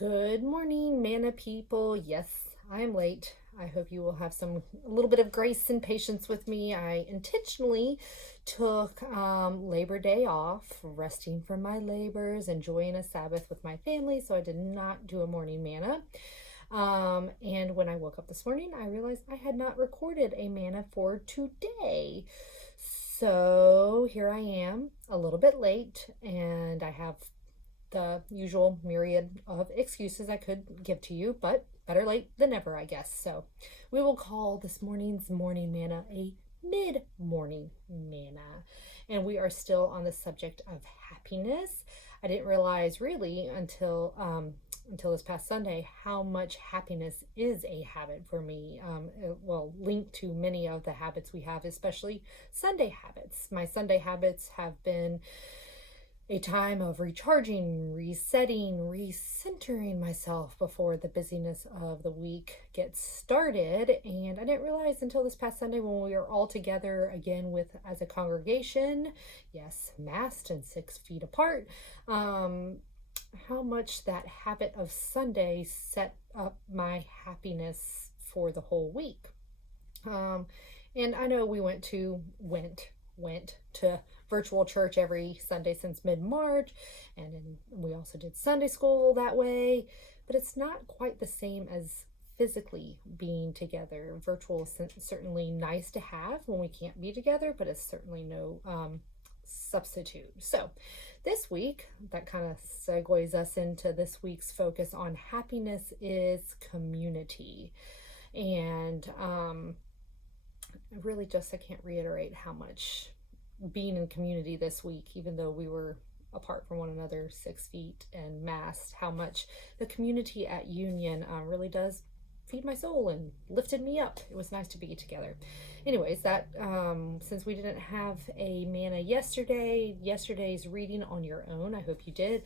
Good morning, Manna people. Yes, I am late. I hope you will have a little bit of grace and patience with me. I intentionally took Labor Day off, resting from my labors, enjoying a Sabbath with my family, so I did not do a morning manna. And when I woke up this morning, I realized I had not recorded a manna for today. So here I am, a little bit late, and I have the usual myriad of excuses I could give to you, but better late than never, I guess. So we will call this morning's morning manna a mid morning manna. And we are still on the subject of happiness. I didn't realize really until this past Sunday how much happiness is a habit for me. Linked to many of the habits we have, especially Sunday habits. My Sunday habits have been a time of recharging, resetting, recentering myself before the busyness of the week gets started. And I didn't realize until this past Sunday when we were all together again with as a congregation, yes, masked and 6 feet apart, how much that habit of Sunday set up my happiness for the whole week. And I know we went to virtual church every Sunday since mid-March, and we also did Sunday school that way, but it's not quite the same as physically being together. Virtual is certainly nice to have when we can't be together, but it's certainly no substitute. So this week, that kind of segues us into this week's focus on happiness is community. And I can't reiterate how much being in community this week, even though we were apart from one another 6 feet and masked, how much the community at Union really does feed my soul and lifted me up. It was nice to be together. Anyways, that since we didn't have a manna yesterday's reading on your own, I hope you did.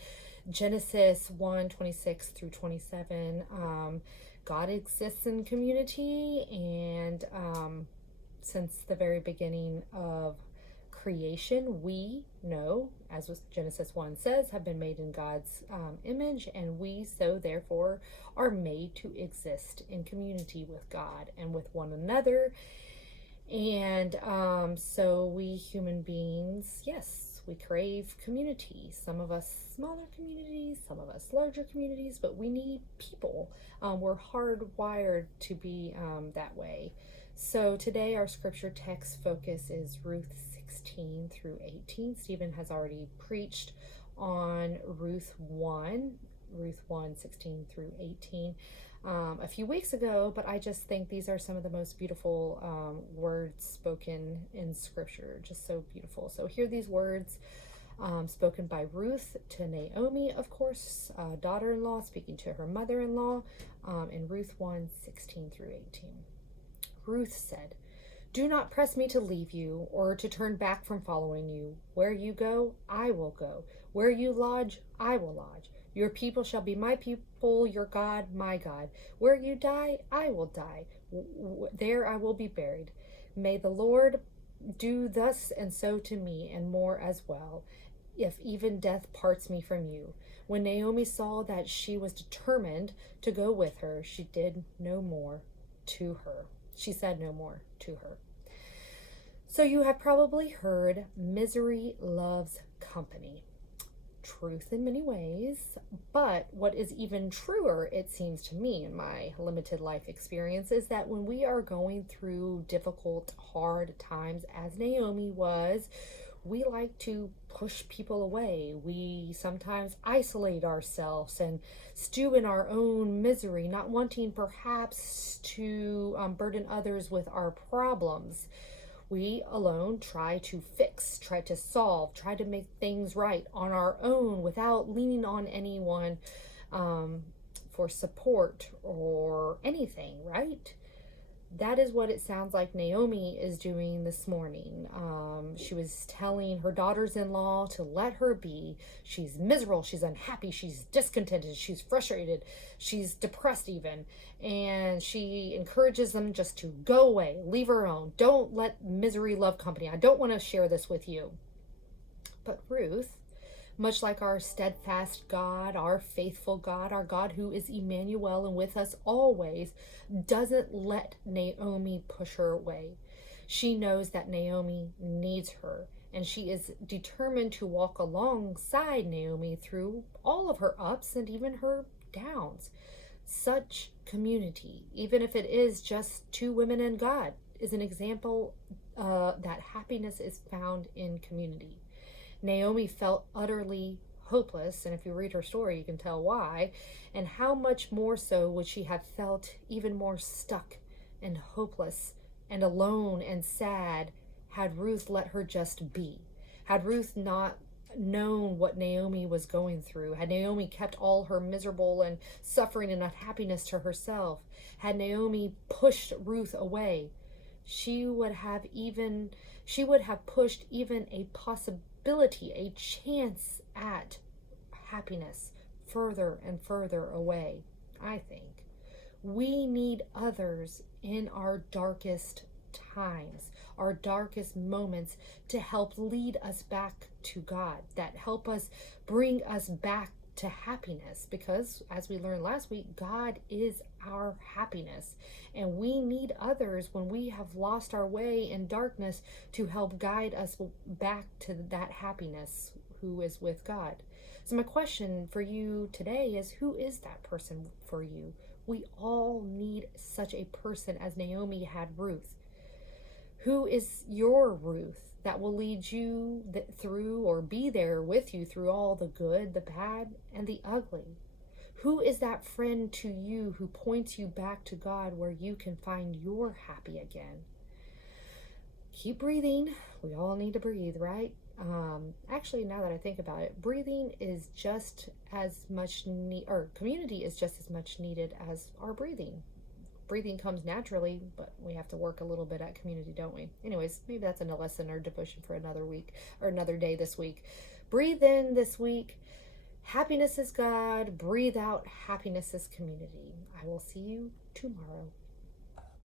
Genesis 1:26 through 27. God exists in community, and since the very beginning of creation, we know, as Genesis 1 says, have been made in God's image, and we so therefore are made to exist in community with God and with one another. And so we human beings, yes, we crave community. Some of us smaller communities, some of us larger communities, but we need people. We're hardwired to be that way. So today our scripture text focus is Ruth 16 through 18. Stephen has already preached on Ruth 1, 16 through 18 a few weeks ago, but I just think these are some of the most beautiful words spoken in scripture, just so beautiful. So hear these words spoken by Ruth to Naomi, of course, daughter-in-law speaking to her mother-in-law, in Ruth 1, 16 through 18. Ruth said, "Do not press me to leave you or to turn back from following you. Where you go, I will go. Where you lodge, I will lodge. Your people shall be my people, your God, my God. Where you die, I will die. There I will be buried. May the Lord do thus and so to me, and more as well, if even death parts me from you." When Naomi saw that she was determined to go with her, she did no more to her. She said no more to her. So you have probably heard misery loves company. Truth in many ways, but what is even truer, it seems to me, in my limited life experience, is that when we are going through difficult, hard times, as Naomi was, we like to push people away. We sometimes isolate ourselves and stew in our own misery, not wanting perhaps to burden others with our problems. We alone try to fix, try to solve, try to make things right on our own without leaning on anyone for support or anything, right? That is what it sounds like Naomi is doing this morning. She was telling her daughters-in-law to let her be. She's miserable, she's unhappy, she's discontented, she's frustrated, she's depressed even. And she encourages them just to go away, leave her alone. Don't let misery love company. I don't want to share this with you. But Ruth, Much like our steadfast God, our faithful God, our God who is Emmanuel and with us always, doesn't let Naomi push her away. She knows that Naomi needs her, and she is determined to walk alongside Naomi through all of her ups and even her downs. Such community, even if it is just two women and God, is an example that happiness is found in community. Naomi felt utterly hopeless, and if you read her story, you can tell why. And how much more so would she have felt even more stuck and hopeless and alone and sad had Ruth let her just be? Had Ruth not known what Naomi was going through? Had Naomi kept all her miserable and suffering and unhappiness to herself? Had Naomi pushed Ruth away? She would have even she would have pushed even a possibility, a chance at happiness further and further away, I think. We need others in our darkest times, our darkest moments, to help lead us back to God, that help us bring us back to happiness, because as we learned last week, God is our happiness, and we need others when we have lost our way in darkness to help guide us back to that happiness who is with God. So my question for you today is, who is that person for you? We all need such a person as Naomi had Ruth. Who is your Ruth that will lead you through, or be there with you through, all the good, the bad, and the ugly? Who is that friend to you who points you back to God, where you can find your happy again? Keep breathing. We all need to breathe, right? Actually, now that I think about it, breathing is just as much or community is just as much needed as our breathing. Breathing comes naturally, but we have to work a little bit at community, don't we? Anyways, maybe that's a lesson or devotion for another week or another day this week. Breathe in this week. Happiness is God. Breathe out. Happiness is community. I will see you tomorrow.